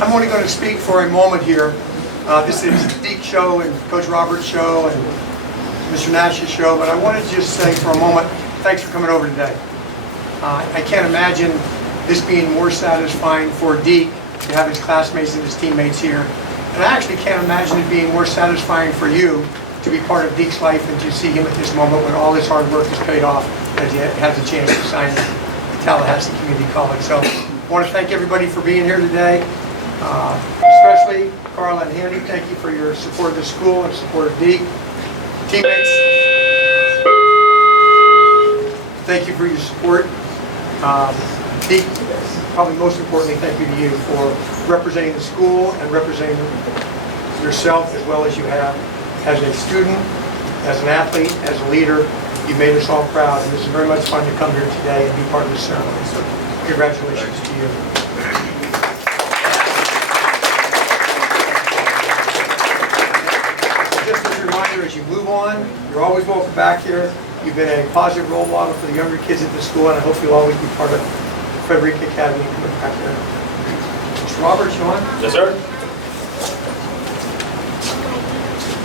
I'm only going to speak for a moment here. This is Deke's show and Coach Robert's show and Mr. Nash's show, but I wanted to just say for a moment, thanks for coming over today. I can't imagine this being more satisfying for Deke to have his classmates and his teammates here. And I actually can't imagine it being more satisfying for you to be part of Deke's life and to see him at this moment when all his hard work is paid off as he has a chance to sign at Tallahassee Community College. So I want to thank everybody for being here today, especially Carl and Handy. Thank you for your support of the school and support of Deke. Teammates, thank you for your support. Deke, probably most importantly, thank you to you for representing the school and representing yourself as well as you have as a student, as an athlete, as a leader. You've made us all proud, and this is very much fun to come here today and be part of the ceremony. So congratulations to you. Just as a reminder, as you move on, you're always welcome back here. You've been a positive role model for the younger kids at the school, and I hope you'll always be part of Frederica Academy and coming back there. Mr. Roberts, you on? Yes, sir.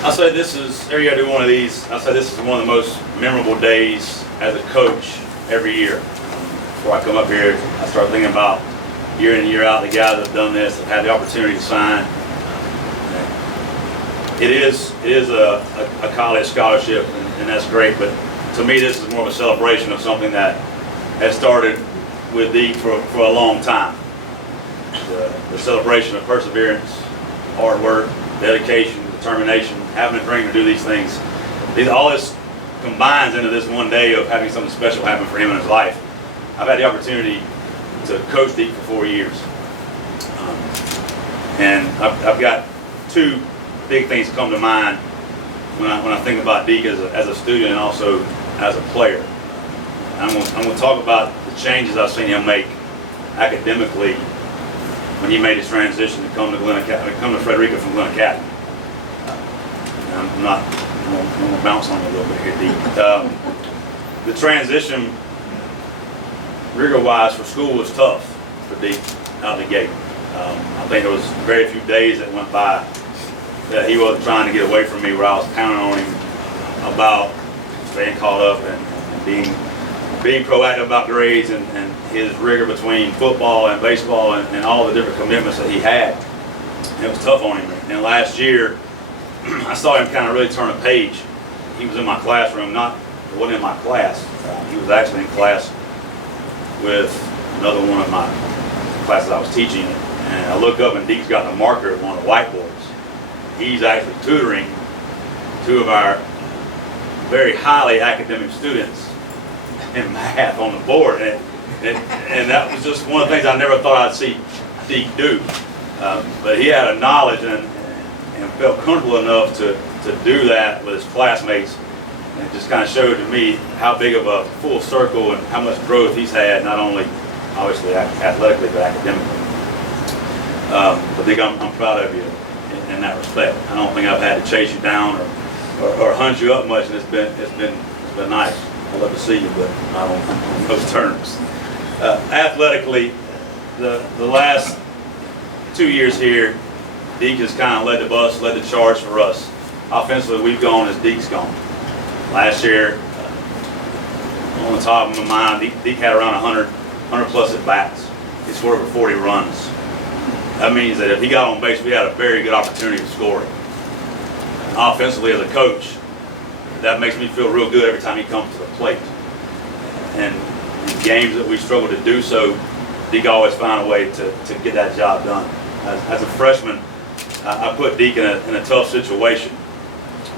I'll say this is, every year I do one of these, I'll say this is one of the most memorable days as a coach every year. Before I come up here, I start thinking about year in and year out the guys that have done this, have had the opportunity to sign. It is a college scholarship, and that's great, but to me this is more of a celebration of something that has started with Deke for a long time. The celebration of perseverance, hard work, dedication, determination, having a dream to do these things. All this combines into this one day of having something special happen for him in his life. I've had the opportunity to coach Deke for 4 years. And I've got two big things come to mind when I think about Deke as a student and also as a player. I'm going to talk about the changes I've seen him make academically when he made his transition to come to Frederica from Glen Academy. I'm going to bounce on a little bit here, Deke. The transition, rigor-wise, for school was tough for Deke out of the gate. I think there was very few days that went by that he wasn't trying to get away from me, where I was counting on him about staying caught up and being proactive about grades and his rigor between football and baseball and all the different commitments that he had. And it was tough on him. And last year, I saw him kind of really turn a page. He was in my classroom, it wasn't in my class. He was actually in class with another one of my classes I was teaching. And I look up and Deke's got a marker at one of the whiteboards. He's actually tutoring two of our very highly academic students in math on the board. And that was just one of the things I never thought I'd see Deke do. But he had a knowledge and felt comfortable enough to do that with his classmates, and it just kind of showed to me how big of a full circle and how much growth he's had, not only obviously athletically but academically. But Deke, I'm proud of you in that respect. I don't think I've had to chase you down or hunt you up much, and it's been nice. I'd love to see you, but not on those terms. Athletically, the last 2 years here, Deke has kind of led the charge for us. Offensively, we've gone as Deke's gone. Last year, on the top of my mind, Deke had around 100 plus at bats. He scored over 40 runs. That means that if he got on base, we had a very good opportunity of scoring. Offensively, as a coach, that makes me feel real good every time he comes to the plate. And in games that we struggle to do so, Deke always found a way to get that job done. As a freshman, I put Deke in a tough situation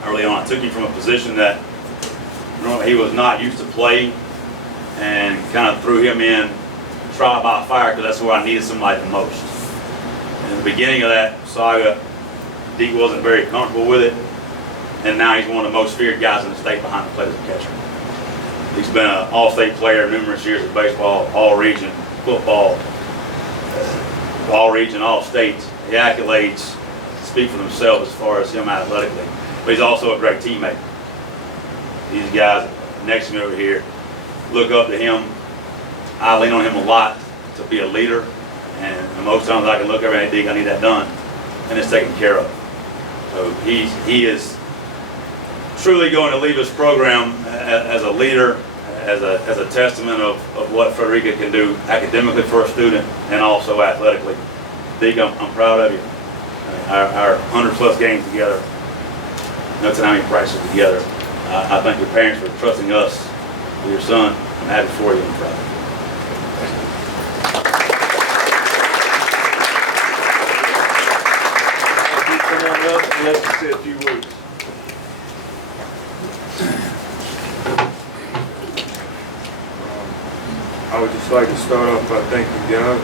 early on. I took him from a position that he was not used to playing and kind of threw him in trial by fire because that's where I needed somebody the most. In the beginning of that saga, Deke wasn't very comfortable with it, and now he's one of the most feared guys in the state behind the plate as a catcher. He's been an all-state player numerous years in baseball, all-region, football, all-region, all-states. The accolades speak for themselves as far as him athletically, but he's also a great teammate. These guys next to me over here look up to him. I lean on him a lot to be a leader And most times I can look over and say, Deke, I need that done, and it's taken care of. So he is truly going to leave his program as a leader, as a testament of what Frederica can do academically for a student and also athletically. Deke, I'm proud of you. Our 100+ games together, nuts and hammy practices together. I thank your parents for trusting us with your son. I'm happy for you and proud of you. Come on up and let's say a few words. I would just like to start off by thanking God.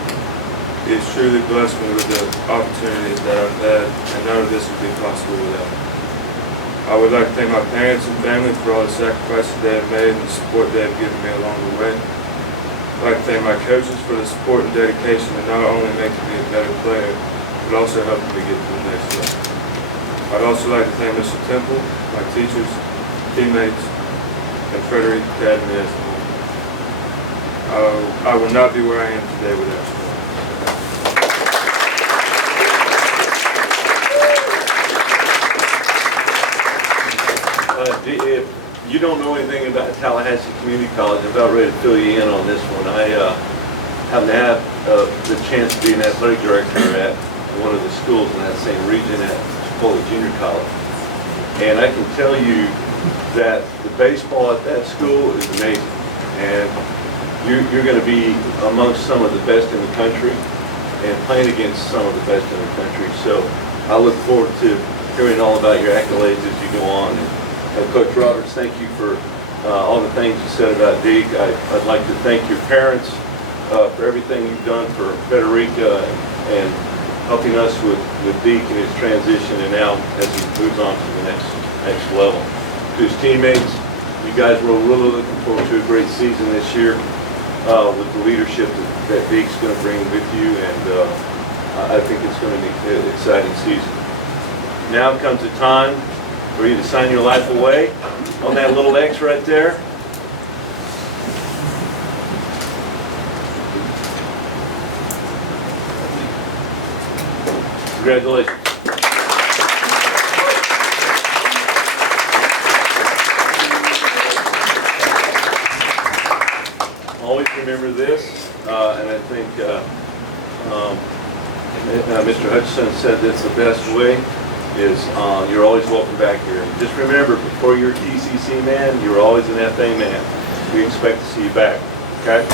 He has truly blessed me with the opportunities that I've had, and none of this would be possible without him. I would like to thank my parents and family for all the sacrifices they have made and the support they have given me along the way. I'd like to thank my coaches for the support and dedication that not only making me a better player, but also helping me get to the next level. I'd also like to thank Mr. Temple, my teachers, teammates, and Frederica Academy as a whole. I would not be where I am today without you. If you don't know anything about Tallahassee Community College, I'm about ready to fill you in on this one. I happen to have the chance to be an athletic director at one of the schools in that same region at Chipotle Junior College. And I can tell you that the baseball at that school is amazing. And you're going to be amongst some of the best in the country and playing against some of the best in the country. So I look forward to hearing all about your accolades as you go on. And Coach Roberts, thank you for all the things you said about Deke. I'd like to thank your parents for everything you've done for Frederica and helping us with Deke and his transition and now as he moves on to the next level. To his teammates, you guys were really looking forward to a great season this year with the leadership that Deke's going to bring with you, and I think it's going to be an exciting season. Now comes the time for you to sign your life away on that little X right there. Congratulations. Always remember this, and I think Mr. Hutchison said that's the best way, is you're always welcome back here. And just remember, before you're a TCC man, you're always an FA man. We expect to see you back, okay?